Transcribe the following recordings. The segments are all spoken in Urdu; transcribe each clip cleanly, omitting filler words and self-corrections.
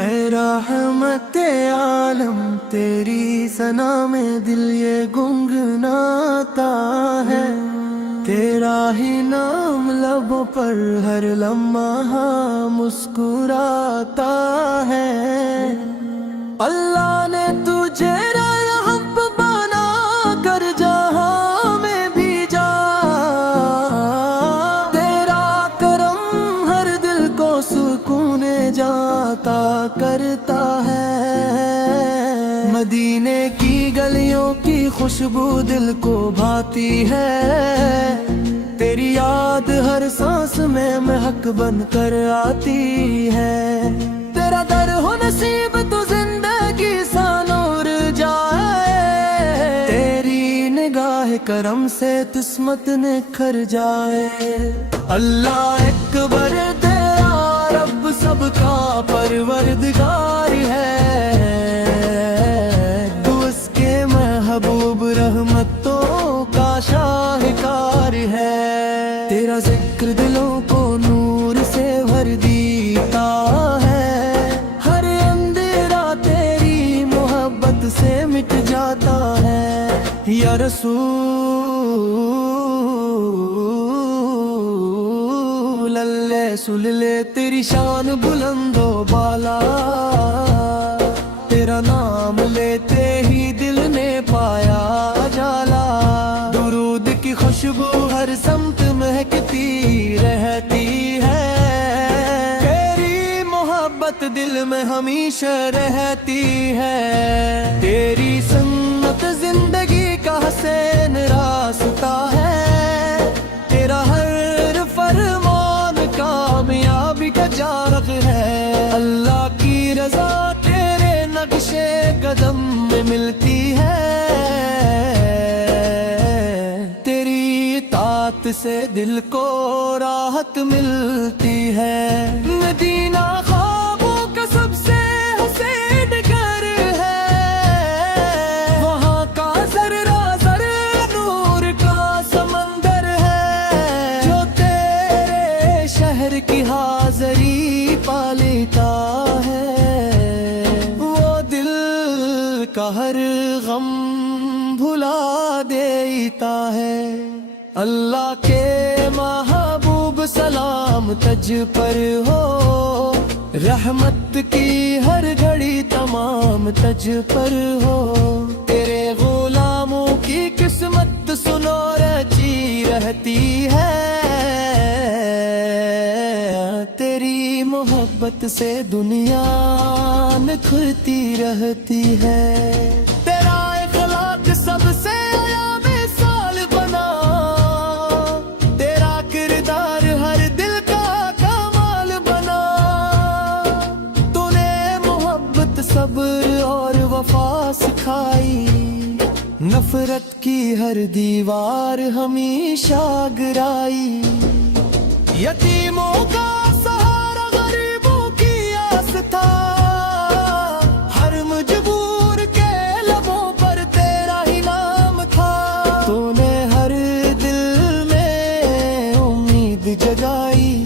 اے رحمت عالم تیری ثنا میں دل یہ گنگناتا ہے، تیرا ہی نام لبوں پر ہر لمحہ مسکراتا ہے۔ اللہ نے تجھے رحم بنا کر جہاں میں بھیجا، تیرا کرم ہر دل کو سکون جاتا کرتا ہے۔ مدینے کی گلیوں کی خوشبو دل کو بھاتی ہے، تیری یاد ہر سانس میں مہک بن کر آتی ہے۔ تیرا در ہو نصیب تو زندگی سا نور جائے، تیری نگاہ کرم سے قسمت نکھر جائے۔ اللہ اکبر تیرا رب سب کا پروردگار ہے، تو اس کے محبوب رحمتوں کا شاہکار ہے۔ تیرا ذکر دلوں کو نور سے بھر دیتا ہے، ہر اندھیرا تیری محبت سے مٹ جاتا ہے۔ یا رسول اللہ سن لے تیری شان بلند و بالا، تیرا نام لیتے ہی دل نے پایا جالا۔ درود کی خوشبو ہر سمت مہکتی رہتی ہے، تیری محبت دل میں ہمیشہ رہتی ہے۔ تیری سنت زندگی کا حسین راستہ ہے، تیرا ہر فرمان کامیابی کا جارق ہے۔ اللہ کی رضا تیرے نقشے قدم میں ملتی ہے، تیری اطاعت سے دل کو راحت ملتی ہے۔ مدینہ خوابوں کا سب سے حسین گھر ہے، وہاں کا ذرہ ذرہ نور کا سمندر ہے، جو تیرے شہر کی حاضری پالتا ہے، وہ دل کا ہر غم بھلا دیتا ہے۔ اللہ کے محبوب سلام تجھ پر ہو، رحمت کی ہر گھڑی تمام تجھ پر ہو۔ تیرے غلاموں کی قسمت سنو رچی رہتی ہے، تیری محبت سے دنیا نکھرتی رہتی ہے۔ تیرا اخلاق سب سے اعلیٰ مثال بنا، تیرا کردار ہر دل کا کمال بنا۔ تو نے محبت صبر اور وفا سکھائی، نفرت کی ہر دیوار ہمیشہ گرائی۔ یتیموں کا سہارا غریبوں کی آس تھا، ہر مجبور کے لبوں پر تیرا ہی نام تھا۔ تو نے ہر دل میں امید جگائی،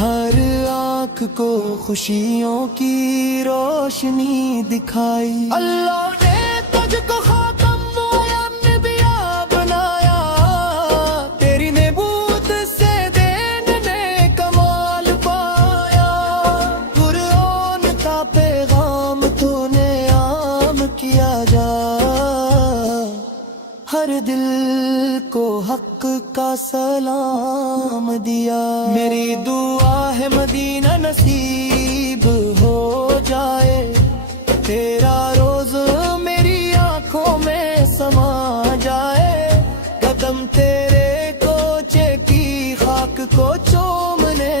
ہر آنکھ کو خوشیوں کی روشنی دکھائی۔ اللہ نے تجھ کو خاتم الانبیاء بنایا، تیری نبوت سے دین نے کمال پایا۔ قرآن کا پیغام تو نے عام کیا جا، ہر دل کو حق کا سلام دیا۔ میری دعا ہے مدینہ نصیب ہو جائے، تیرا روز میری آنکھوں میں سما جائے۔ قدم تیرے کوچے کی خاک کو چومنے،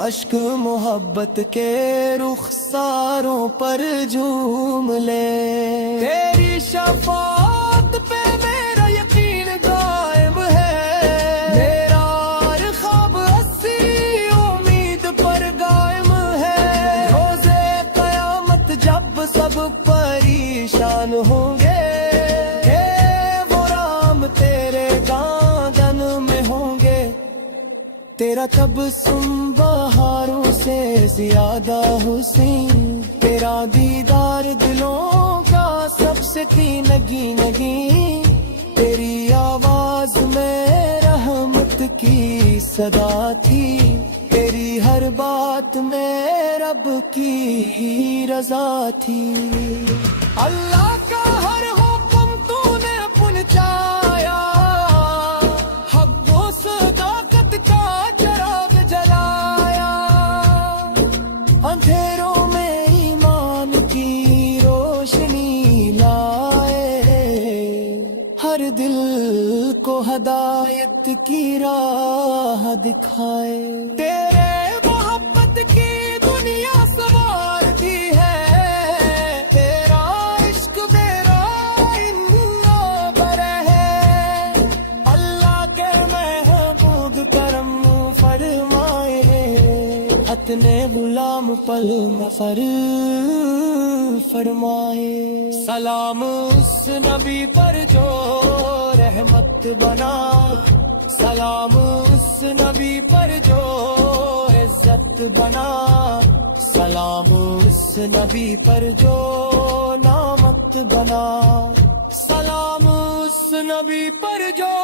اشک محبت کے رخساروں پر جھوم لے۔ تیری شفاعت پہ میرا یقین قائم ہے، میرا ہر خواب اسی امید پر قائم ہے۔ روزے قیامت جب سب پریشان ہوں گے، غلام تیرے گاگن میں ہوں گے۔ تیرا تبسم بہاروں سے زیادہ حسین تیرا دیدار دلوں کا سب سے تھی نگی نگی، تیری آواز میں رحمت کی صدا تھی، تیری ہر بات میں رب کی رضا تھی۔ اللہ کا ہر حکم تو نے پہنچایا، حق و صداقت کا چراغ جلایا، اندھیروں میں ایمان کی روشنی لائے، ہر دل کو ہدایت کی راہ دکھائے۔ تیرے محبت کی دنیا سنوارتی ہے، تیرا عشق میرا انہاں پر ہے، اللہ کے محبوب کرم فرمائے، اتنے غلام پل نفر فرمائے۔ سلام اس نبی پر جو رحمت بنا، سلام اس نبی پر جو عزت بنا، سلام اس نبی پر جو نعمت بنا، سلام اس نبی پر جو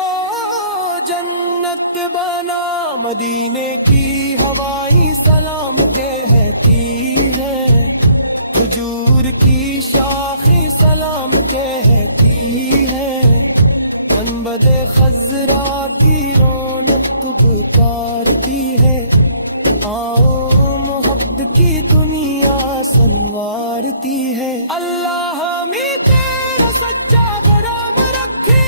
جنت بنا۔ مدینے کی ہوائی سلام کہتی ہے، کھجور کی شاخی سلام کہتی ہے، گنبد خضرا کی رونق پکارتی ہے، آؤ محبت کی دنیا سنوارتی ہے۔ اللہ ہمیں تیرا سچا غلام رکھے،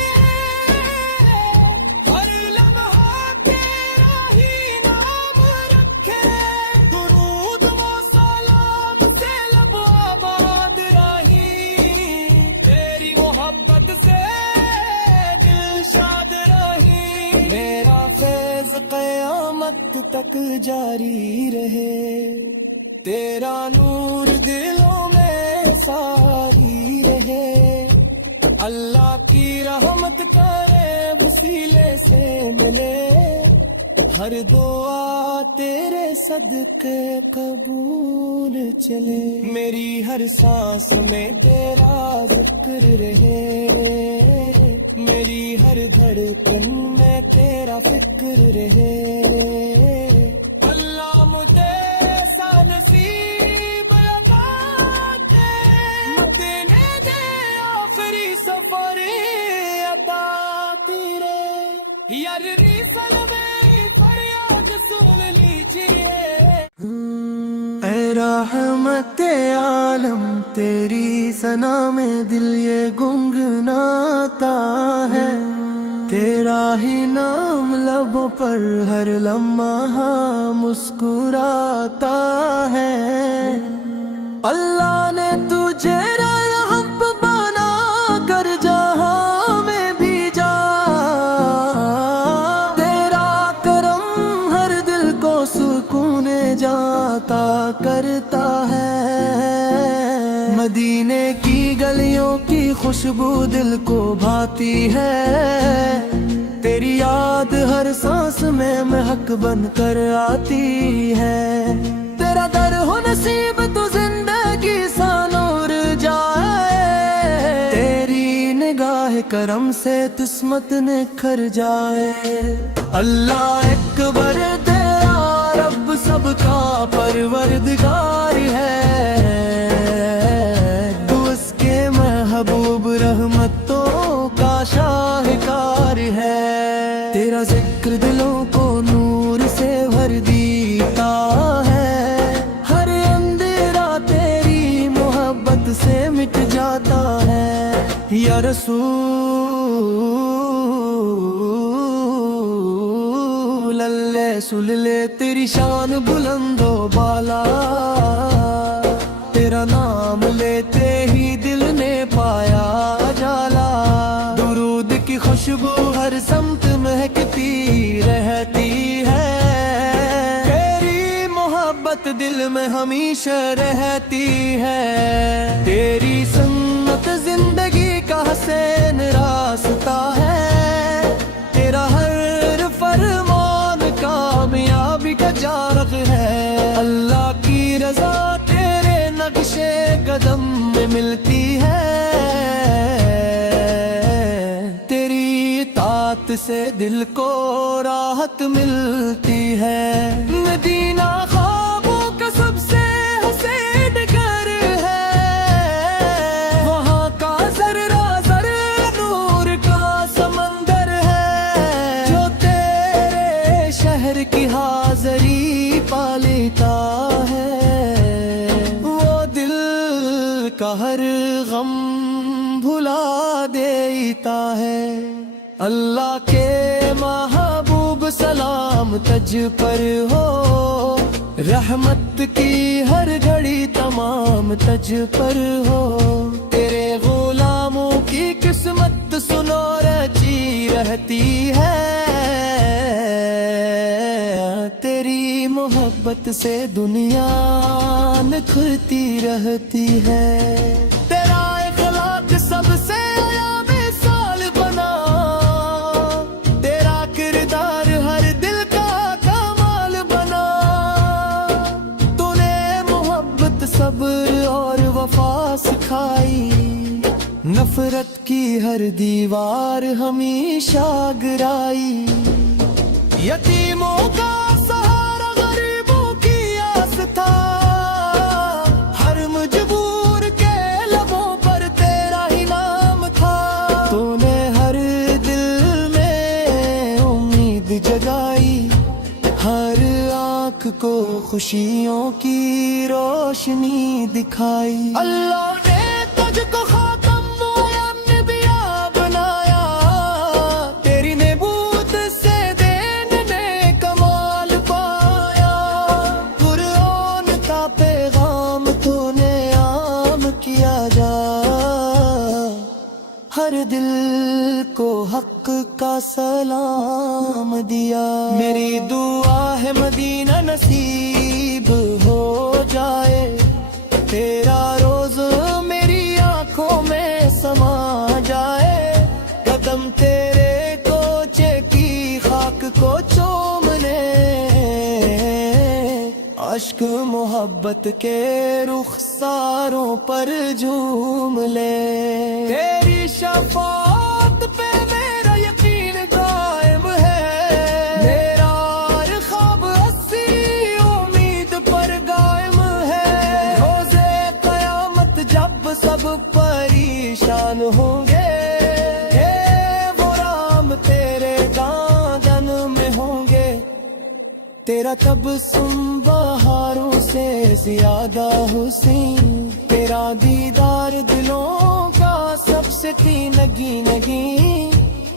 ہر لمحہ تیرا ہی نام رکھے، درود و سلام سے لب آباد رہی، تیری محبت سے دل شاد رہی، میرا فیض قیامت تک جاری رہے، تیرا نور دلوں میں ساری رہے، اللہ کی رحمت کرے وسیلے سے ملے، ہر دعا تیرے صدقے قبول چلے، میری ہر سانس میں تیرا ذکر رہے، میری ہر دھڑکن میں تیرا فکر رہے، اللہ مجھے ایسا نصیب لگا دے، دینے دے آخری سفر عطا تیرے، یار ریسل میں فریاد سن لیجیے۔ اے رحمت عالم تیری ثنا میں دل یہ گنگناتا ہے، تیرا ہی نام لبوں پر ہر لمحہ مسکراتا ہے، اللہ نے تجھے رحم بنا کر جہاں میں بھیجا، تیرا کرم ہر دل کو سکون جاتا کرتا ہے، مدینے کی گلیوں کی خوشبو دل کو بھاتی ہے، تیری یاد ہر سانس میں مہک بن کر آتی ہے، تیرا در ہو نصیب تو زندگی سا نور جائے، تیری نگاہ کرم سے قسمت نکھر جائے، اللہ اکبر تیرا رب سب کا پروردگار ہے، تو اس کے محبوب رحمتوں کا شاہکار ہے، تیرا ذکر دلوں کو نور سے بھر دیتا ہے، ہر اندھیرا تیری محبت سے مٹ جاتا ہے، یا رسول اللہ سن لے تیری شان بلند و بالا، تیرا نام لیتے ہی دل نے پایا جالا، درود کی خوشبو ہر سمت مہکتی رہتی ہے، تیری محبت دل میں ہمیشہ رہتی ہے، تیری سنت زندگی کا حسین راستہ ہے، تیرا ہر فرمان کامیابی کا جارق ہے، اللہ کی ملتی ہے، تیری اطاعت سے دل کو راحت ملتی ہے۔ مدینہ خوابوں کا سب سے حسین گھر ہے، وہاں کا ذرہ ذرہ نور کا سمندر ہے، جو تیرے شہر کی حاضری پالتا ہے، وہ دل کا ہر غم بھلا دیتا ہے۔ اللہ کے محبوب سلام تجھ پر ہو، رحمت کی ہر گھڑی تمام تجھ پر ہو، تیرے غلاموں کی قسمت سنو رچی رہتی ہے، تیری محبت سے دنیا نکھرتی رہتی ہے۔ تیرا اخلاق سب سے اعلیٰ مثال بنا، تیرا کردار ہر دل کا کمال بنا، تو نے محبت صبر اور وفا سکھائی، نفرت کی ہر دیوار ہمیشہ گرائی، یتیموں کا سہارا غریبوں کی آس تھا، ہر مجبور کے لبوں پر تیرا ہی نام تھا، تو نے ہر دل میں امید جگائی، ہر آنکھ کو خوشیوں کی روشنی دکھائی۔ اللہ نے تجھ کو خاتم الانبیاء بنایا، تیری نبوت سے دین نے کمال پایا، قرآن کا پیغام تو نے عام کیا جا، ہر دل کو حق کا سلام دیا۔ میری دعا ہے مدینہ نصیب ہو جائے، تیرا روز میری آنکھوں میں سما جائے، قدم تیرے کوچے کی خاک کو چومنے، اشک محبت کے رخساروں پر جھوم لے، تیری شفاعت پہ میرا یقین قائم ہے، میرا ہر خواب اسی امید پر قائم ہے، روزے قیامت جب سب پریشان ہوں گے، غلام تیرے دامن میں ہوں گے، تیرا تبسم بہاروں سے زیادہ حسین، تیرا دیدار دلوں کا سب سے نگی نگی،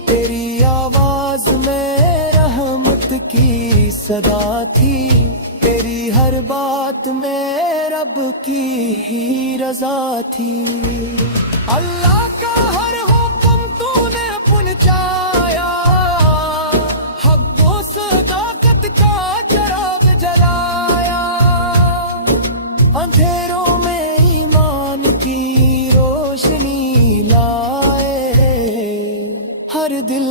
تیری آواز میں رحمت کی صدا تھی، تیری ہر بات میں رب کی رضا تھی، اللہ کا ہر حکم تو نے پہنچایا، حق و صداقت کا چراغ جلایا، اندھیروں میں ایمان کی روشنی لائے، ہر دل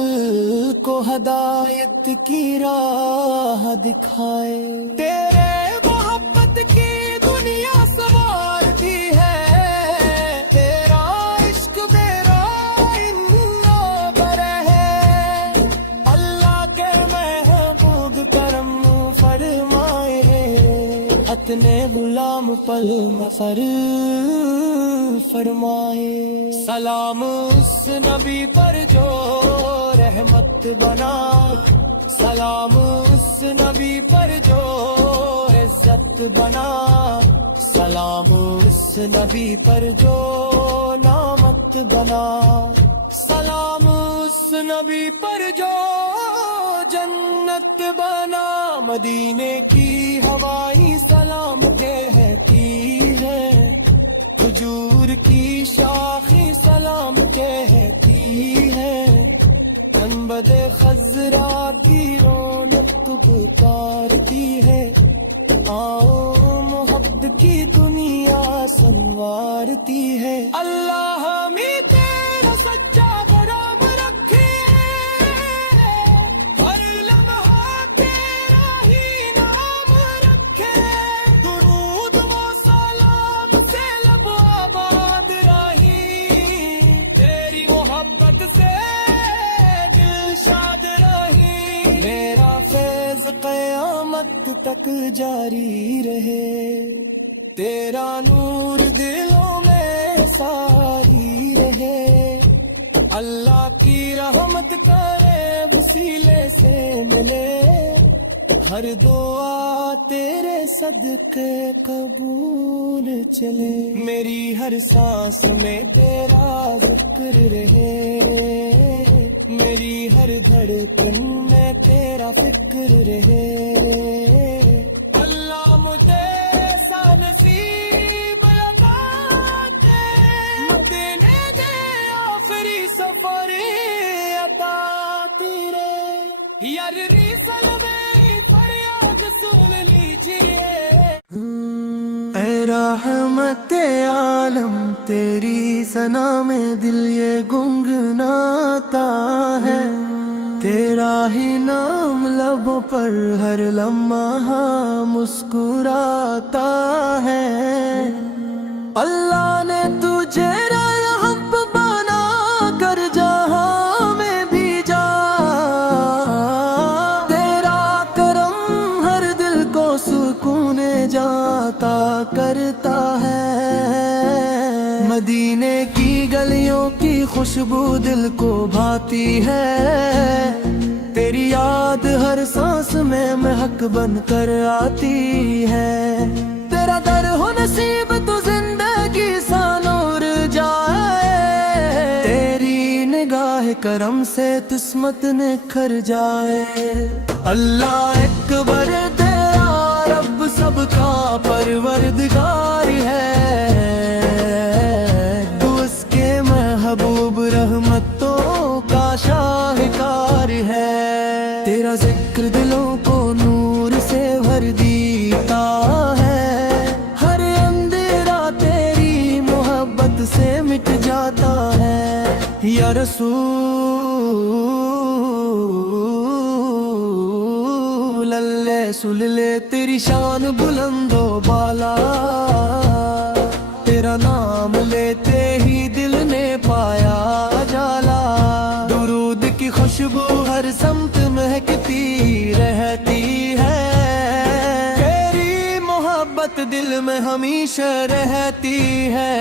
کو ہدایت کی راہ دکھائے، تیرے محبت کی دنیا سنوارتی ہے، تیرا عشق میرا پر ہے، اللہ کے محبوب کرم فرمائے، اتنے غلام پل مفر فرمائے، سلام اس نبی پر جو رحمت بنا، سلام اس نبی پر جو عزت بنا، سلام اس نبی پر جو نعمت بنا، سلام اس نبی پر جو جنت بنا، مدینے کی ہوائی سلام کہتی ہے، کھجور کی شاخی سلام کہتی ہے، گنبد خضرا کی رونق پکارتی ہے، آؤ محبت کی دنیا سنوارتی ہے، اللہ ہمیں تیرا سچا غلام رکھے، ہر لمحہ تیرا ہی نام رکھے، درود و سلام سے لب آباد تک جاری رہے، تیرا نور دلوں میں ساری رہے، اللہ کی رحمت کرے وسیلے سے ملے، ہر دعا تیرے صدقے قبول چلے، میری ہر سانس میں تیرا ذکر رہے، میری ہر دھڑکن میں تیرا فکر رہے، اللہ مجھے ایسا نصیب لگا دے، دینے دے آخری سفر عطا تیرے، یار ریسل میں فریاد سن لیجئے، اے رحمت عالم تیری ثنا میں دل یہ گنگناتا ہے، تیرا ہی نام لبوں پر ہر لمحہ مسکراتا ہے، اللہ نے تجھے رحم بنا کر جہاں میں بھیجا، تیرا کرم ہر دل کو سکون جاتا کرتا ہے، مدینے کی گلیوں کی خوشبو دل کو بھاتی ہے، تیری یاد ہر سانس میں مہک بن کر آتی ہے، تیرا در ہو نصیب تو زندگی سا نور جائے، تیری نگاہ کرم سے قسمت نکھر جائے، اللہ اکبر تیرا رب سب کا پروردگار ہے، تو اس کے محبوب رحمتوں کا شاہکار ہے، تیرا ذکر دلوں کو نور سے بھر دیتا ہے، ہر اندھیرا تیری محبت سے مٹ جاتا ہے، یا رسول اللہ سن لے تیری شان بلند و بالا، تیرا نام لیتے ہی دل نے پایا جالا، درود کی خوشبو ہر سمت مہکتی رہتی ہے، تیری محبت دل میں ہمیشہ رہتی ہے،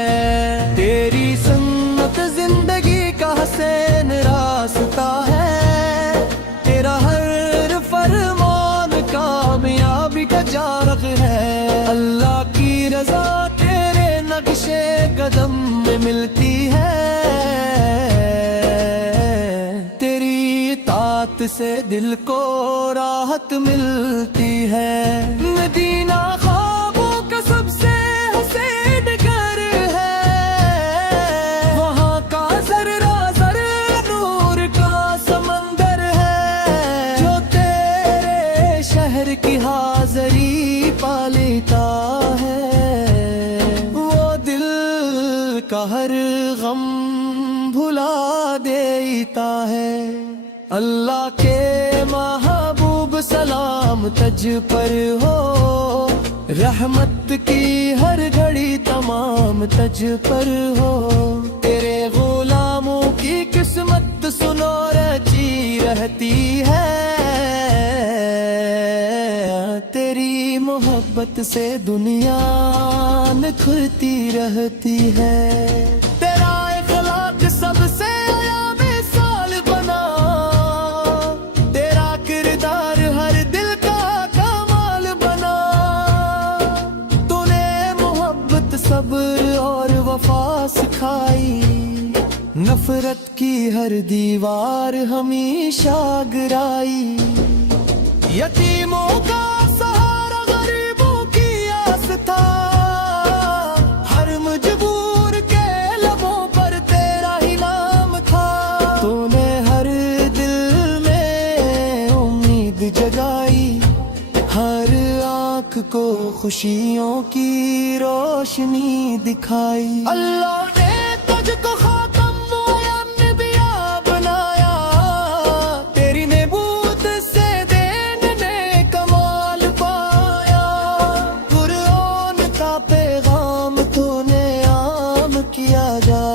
تیری سنت زندگی کا حسین راستہ ہے، تیرا ہر فرمان کامیابی کا جارق ہے، اللہ کی رضا تیرے نقشے قدم میں ملتی ہے، تیری اطاعت سے دل کو راحت ملتی ہے، مدینہ خوابوں کا سب سے حسین گھر ہے، وہاں کا ذرہ ذرہ نور کا سمندر ہے، جو تیرے شہر کی حاضری پالتا ہے، وہ دل کا ہر غم بھلا دیتا ہے، اللہ کے محبوب سلام تجھ پر ہو، رحمت کی ہر گھڑی تمام تجھ پر ہو، تیرے غلاموں کی قسمت سنو رچی رہتی ہے، تیری محبت سے دنیا نکھرتی رہتی ہے، تیرا اخلاق سب سے عالی مثال بنا، تیرا کردار ہر دل کا کمال بنا، تو نے محبت صبر اور وفا سکھائی، نفرت کی ہر دیوار ہمیشہ گرائی، یتیموں کا سہارا غریبوں کی آس تھا، ہر مجبور کے لبوں پر تیرا ہی نام تھا، تو نے ہر دل میں امید جگائی، ہر آنکھ کو خوشیوں کی روشنی دکھائی، اللہ نے تجھ کو خاتم الانبیاء بنایا، تیری نبوت سے دین نے کمال پایا، قرآن کا پیغام تو نے عام کیا جا،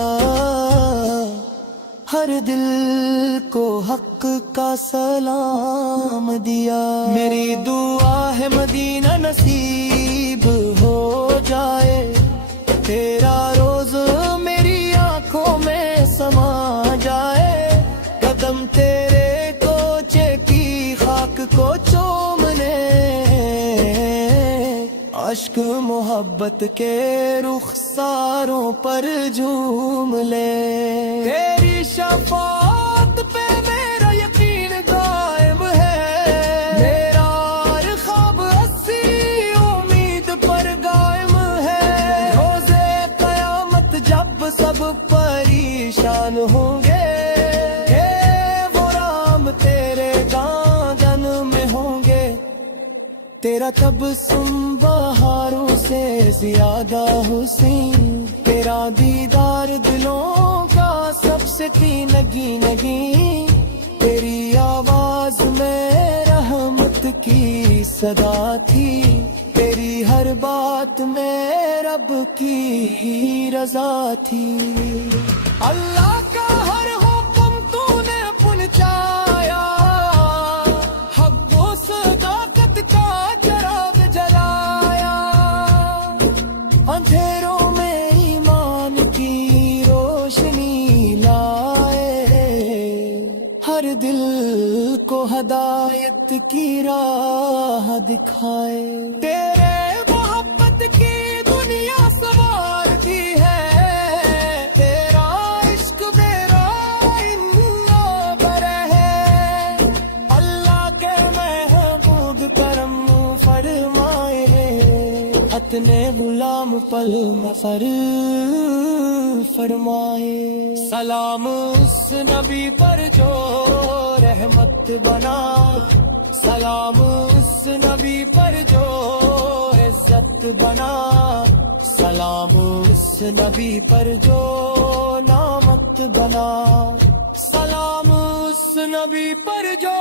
ہر دل کو حق کا سلام دیا. میری دعا ہے مدینہ نصیب ہو جائے, تیرا روز میری آنکھوں میں سما جائے. قدم تیرے کوچے کی خاک کو چومنے, اشک محبت کے رخساروں پر جھوم لے. تیری شفاعت پہ میرا یقین قائم ہے, میرا ہر خواب اسی امید پر قائم ہے. روزے قیامت جب سب پریشان ہوں گے, غلام تیرے دامن میں ہوں گے. تیرا تبسم بہاروں سے زیادہ حسین, تیرا دیدار دلوں کا سب سے نگی نگی. تیری آواز میں رحمت کی صدا تھی, تیری ہر بات میں رب کی رضا تھی. اللہ کا ہر حکم تو نے پہنچایا, حق و صداقت کا چراغ جلایا. اندھیروں میں ایمان کی روشنی لائے, ہر دل کو ہدایت کی راہ دکھائے. تیرے محبت کی دنیا سنوارتی ہے, تیرا عشق میرا انہاں پر ہے. اللہ کے محبوب کرم فرمائے, اتنے غلام پل مفر فرمائے. سلام اس نبی پر جو رحمت بنا, سلام اس نبی پر جو عزت بنا. سلام اس نبی پر جو نعمت بنا, سلام اس نبی پر جو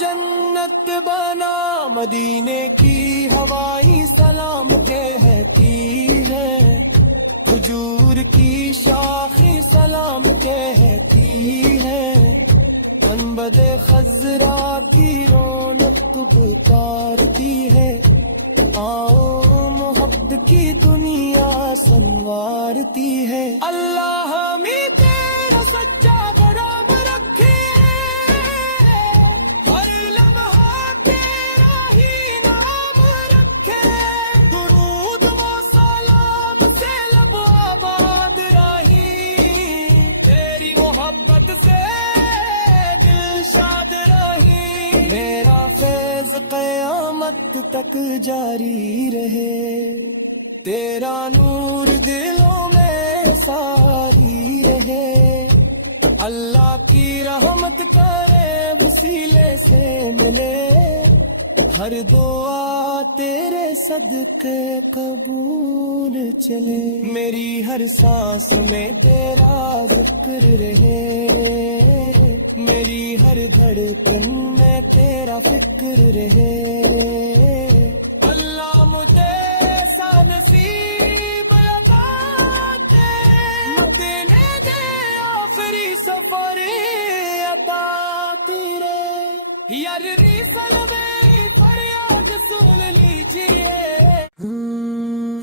جنت بنا. مدینے کی ہوائی سلام کہتی ہے, کھجور کی شاخی سلام کہتی ہے. گنبد خضرا کی رونق پکارتی ہے, آؤ محبت کی دنیا سنوارتی ہے. اللہ ہمیں تیرا سچا غلام رکھے, ہر لمحہ تیرا ہی نام رکھے. درود و سلام سے لب آباد رہی, تیری محبت سے دل شاد رہی. میرا فیض قیامت تک جاری رہے, تیرا نور دلوں میں ساری رہے. اللہ کی رحمت کرے وسیلے سے ملے, ہر دعا تیرے صدقے قبول چلے. میری ہر سانس میں تیرا ذکر رہے, میری ہر دھڑکن میں تیرا فکر رہے. اللہ مجھے ایسا نصیب لگا دے, دینے دے آخری سفر عطا تیرے. یار ریسل میں فریاد سن لیجیے.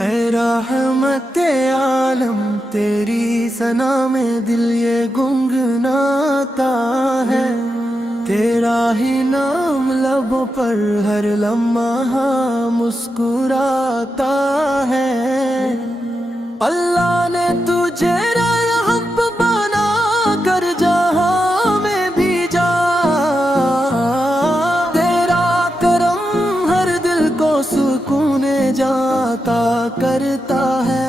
اے رحمت عالم تیری ثنا میں دل یہ گنگناتا ہے, تیرا ہی نام لبوں پر ہر لمحہ مسکراتا ہے. اللہ نے تجھے رحم بنا کر جہاں میں بھیجا, تیرا کرم ہر دل کو سکون جاتا کرتا ہے.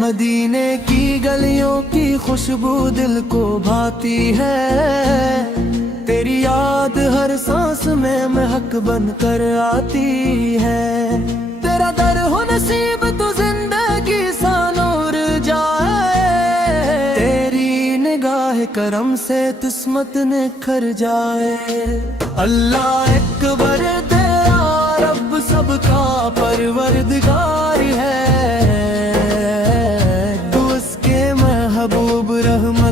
مدینے کی گلیوں کی خوشبو دل کو بھاتی ہے, تیری یاد ہر سانس میں مہک بن کر آتی ہے. تیرا در ہو نصیب تو زندگی سا نور جائے, تیری نگاہ کرم سے قسمت نکھر جائے. اللہ اکبر تیرا رب سب کا پروردگار ہے, تو اس کے محبوب رحمت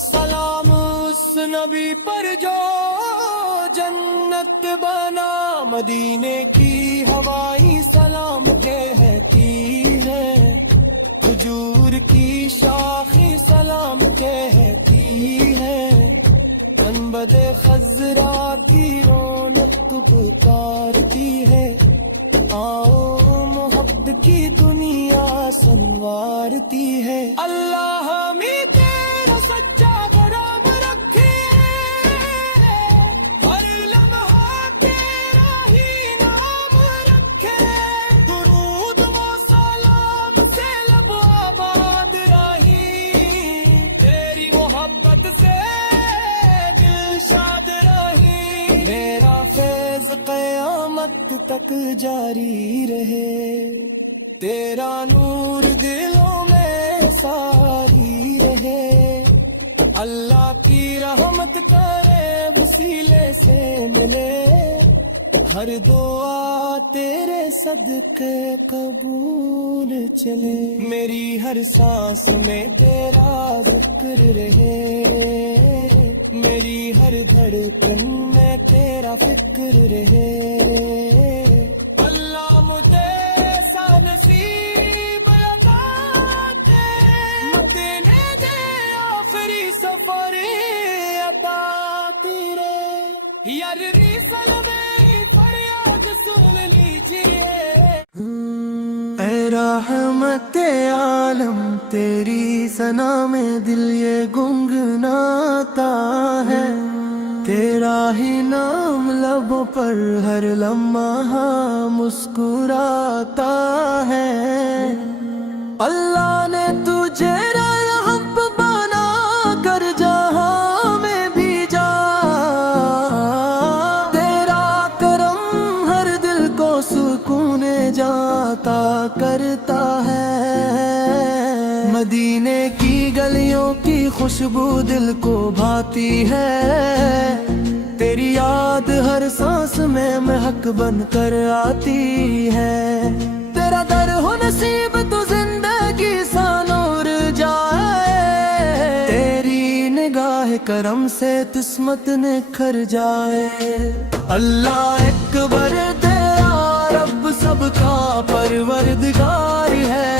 سلام اس نبی پر جو جنت بنا. مدینے کی ہوائی سلام کہتی ہے, کھجور کی شاخی سلام کہتی ہے. گنبد خضرا کی رونق پکارتی ہے. آؤ محبت کی دنیا سنوارتی ہے. اللہ ہمیں تیرا سچا غلام رکھے, ہر لمحہ تیرا ہی نام رکھے. درود و سلام سے لب آباد رہی, تیری محبت سے دل شاد رہی. میرا فیض قیامت تک جاری رہے, تیرا نور دلوں میں ساری رہے. اللہ کی رحمت کرے وسیلے سے ملے, ہر دعا تیرے صدقے قبول چلے. میری ہر سانس میں تیرا ذکر رہے, میری ہر دھڑکن میں تیرا فکر رہے. اللہ مجھے ایسا نصیب عطا دے, دینے دے آخری سفر عطا تیرے. یار ریسل میں فریاد سن لیجیے. اے رحمت عالم تیری ثنا میں دل یہ گنگناتا ہے. تیرا ہی نام لبوں پر ہر لمحہ مسکراتا ہے. اللہ نے تجھے رحم بنا کر جہاں میں بھیجا, تیرا کرم ہر دل کو سکون جاتا کرتا ہے. مدینے کی گلیوں کی خوشبو دل کو بھاتی ہے, تیری یاد ہر سانس میں مہک بن کر آتی ہے. تیرا در ہو نصیب تو زندگی سا نور جائے, تیری نگاہ کرم سے قسمت نکھر جائے. اللہ اکبر تیرا رب سب کا پروردگار ہے,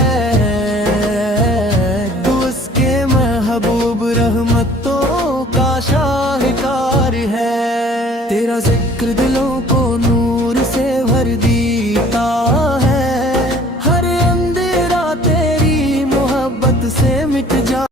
تو اس کے محبوب رحمتوں کا شاہکار ہے. تیرا ذکر دلوں کو